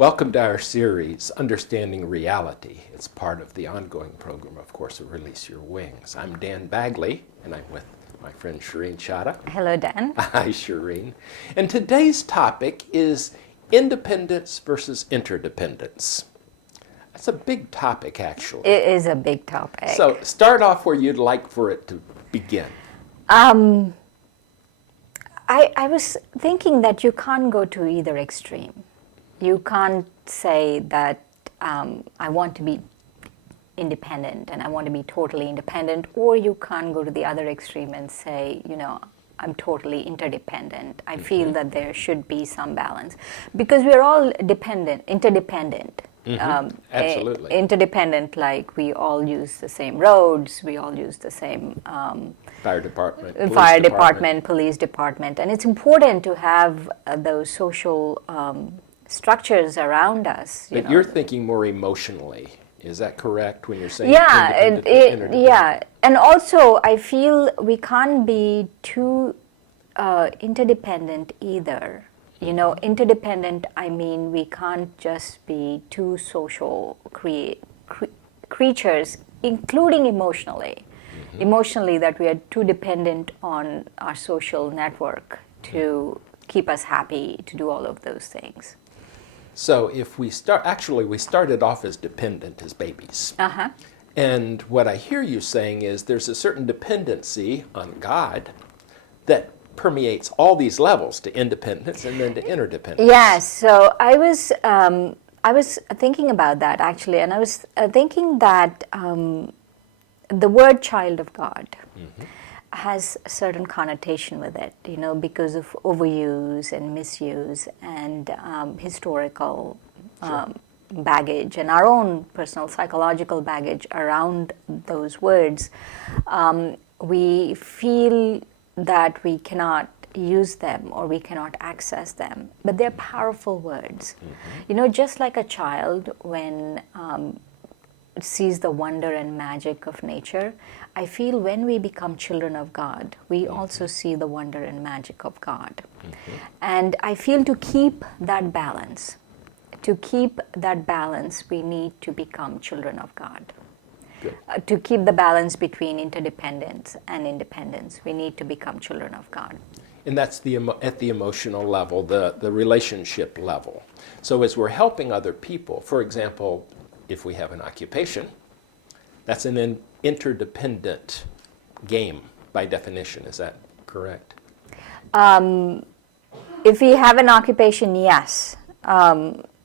Welcome to our series, Understanding Reality. It's part of the ongoing program, of course, of Release Your Wings. I'm Dan Bagley, and I'm with my friend Shireen Chadha. Hello, Dan. Hi, Shireen. And today's topic is independence versus interdependence. That's a big topic, actually. It is a big topic. So start off where you'd like for it to begin. I was thinking that you can't go to either extreme. You can't say that I want to be independent and I want to be totally independent, or you can't go to the other extreme and say, I'm totally interdependent. I feel that there should be some balance because we're all interdependent. Absolutely. Interdependent, like we all use the same roads, we all use the same Fire department, police department, and it's important to have those social structures around us. But you're thinking more emotionally. Is that correct when you're saying yeah, and also I feel we can't be too interdependent either. Interdependent, I mean we can't just be two social creatures, including emotionally. Emotionally, that we are too dependent on our social network to keep us happy, to do all of those things. So if we started off as dependent as babies. And what I hear you saying is there's a certain dependency on God that permeates all these levels to independence and then to interdependence. Yes, so I was thinking about that actually, and I was thinking that the word child of God has a certain connotation with it, because of overuse and misuse and historical baggage and our own personal psychological baggage around those words. We feel that we cannot use them or we cannot access them, but they're powerful words. Just like a child when sees the wonder and magic of nature, I feel when we become children of God, we also see the wonder and magic of God. And I feel to keep that balance, we need to become children of God. To keep the balance between interdependence and independence, we need to become children of God. And that's at the emotional level, the relationship level. So as we're helping other people, for example, if we have an occupation, that's an interdependent game by definition. Is that correct? If we have an occupation, yes.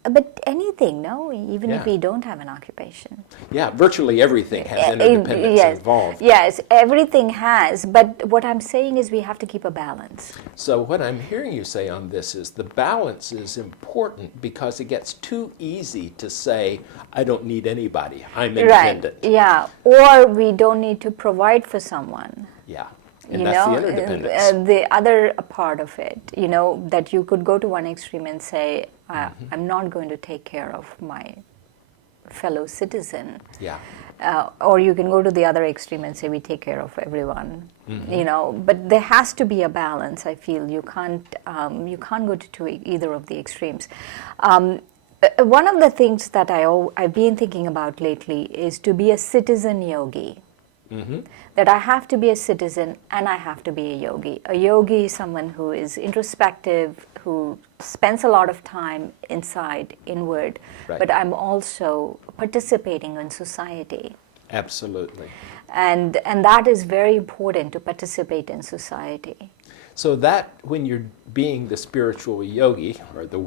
But anything, no? Even if we don't have an occupation. Yeah, virtually everything has interdependence involved. Yes, everything has. But what I'm saying is we have to keep a balance. So what I'm hearing you say on this is the balance is important because it gets too easy to say, I don't need anybody, I'm independent. Right, yeah. Or we don't need to provide for someone. Yeah. And that's the interdependence. The other part of it, that you could go to one extreme and say, I'm not going to take care of my fellow citizen. Yeah. Or you can go to the other extreme and say, we take care of everyone. But there has to be a balance, I feel. You can't go to either of the extremes. One of the things that I've been thinking about lately is to be a citizen yogi. That I have to be a citizen and I have to be a yogi. A yogi is someone who is introspective, who spends a lot of time inward, but I'm also participating in society. Absolutely. And that is very important, to participate in society. So that when you're being the spiritual yogi or the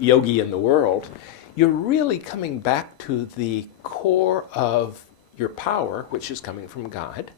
yogi in the world, you're really coming back to the core of your power, which is coming from God,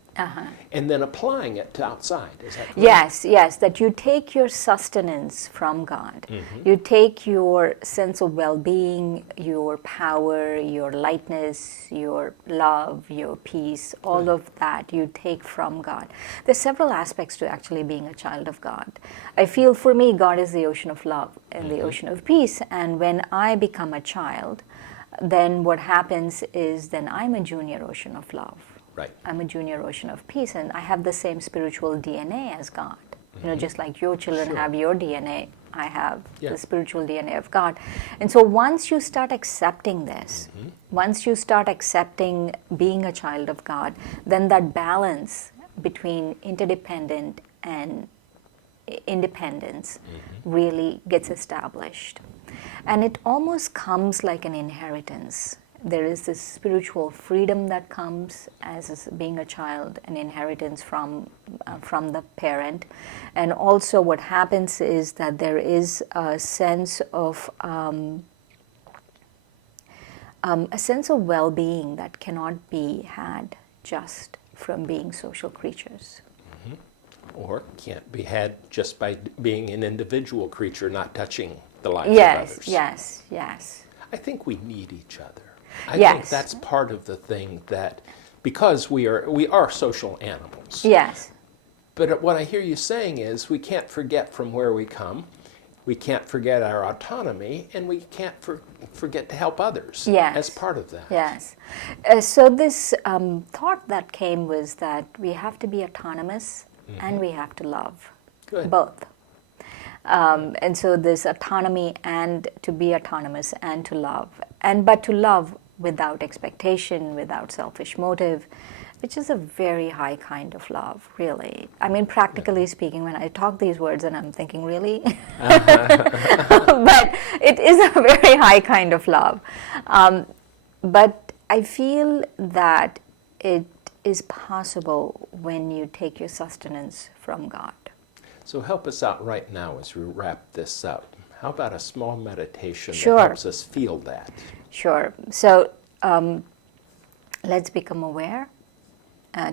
and then applying it to outside. Is that correct? Yes, that you take your sustenance from God. You take your sense of well-being, your power, your lightness, your love, your peace, all of that you take from God. There's several aspects to actually being a child of God. I feel for me, God is the ocean of love and the ocean of peace, and when I become a child, then what happens is then I'm a junior ocean of love. Right. I'm a junior ocean of peace, and I have the same spiritual DNA as God. Just like your children have your DNA I have Yeah. the spiritual DNA of God. And so once you start accepting this, once you start accepting being a child of God, then that balance between interdependent and independence really gets established. And it almost comes like an inheritance. There is this spiritual freedom that comes as being a child, an inheritance from the parent, and also what happens is that there is a sense of well-being that cannot be had just from being social creatures. Or can't be had just by being an individual creature, not touching the lives of others. Yes. I think we need each other. I Yes. think that's part of the thing that, because we are social animals. Yes. But what I hear you saying is we can't forget from where we come, we can't forget our autonomy, and we can't forget to help others as part of that. Yes. So this thought that came was that we have to be autonomous and we have to love. Good. Both. And so this autonomy and to be autonomous and to love. But to love without expectation, without selfish motive, which is a very high kind of love, really. I mean, practically speaking, when I talk these words and I'm thinking, really? But it is a very high kind of love. But I feel that it is possible when you take your sustenance from God. So help us out right now as we wrap this up. How about a small meditation Sure. that helps us feel that? Sure. So let's become aware.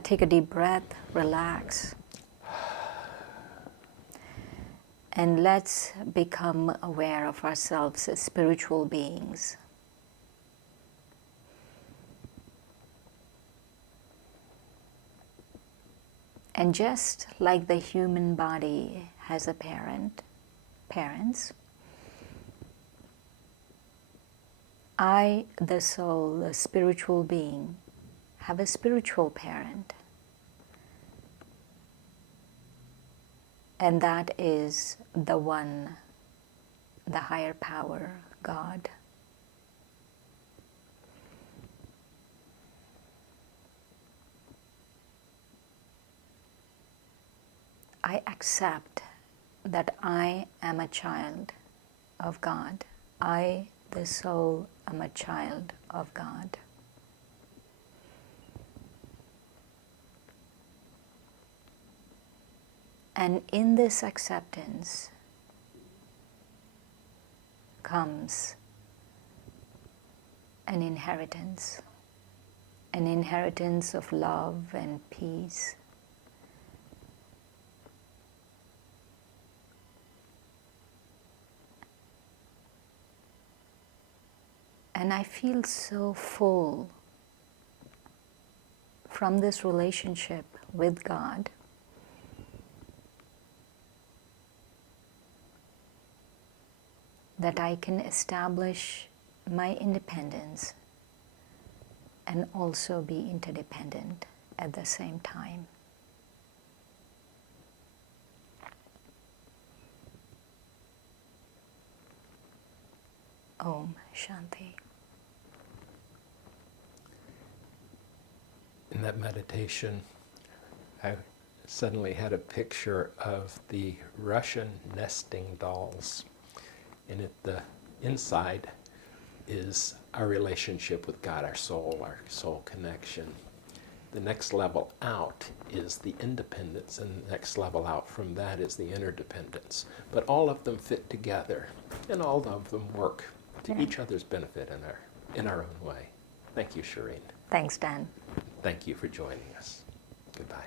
Take a deep breath, relax. And let's become aware of ourselves as spiritual beings. And just like the human body has a parents, I, the soul, the spiritual being, have a spiritual parent. And that is the one, the higher power, God. I accept that I am a child of God. I, the soul, am a child of God. And in this acceptance comes an inheritance of love and peace. And I feel so full from this relationship with God that I can establish my independence and also be interdependent at the same time. Om Shanti. In that meditation, I suddenly had a picture of the Russian nesting dolls. And at the inside is our relationship with God, our soul connection. The next level out is the independence, and the next level out from that is the interdependence. But all of them fit together, and all of them work to each other's benefit in our own way. Thank you, Shireen. Thanks, Dan. Thank you for joining us. Goodbye.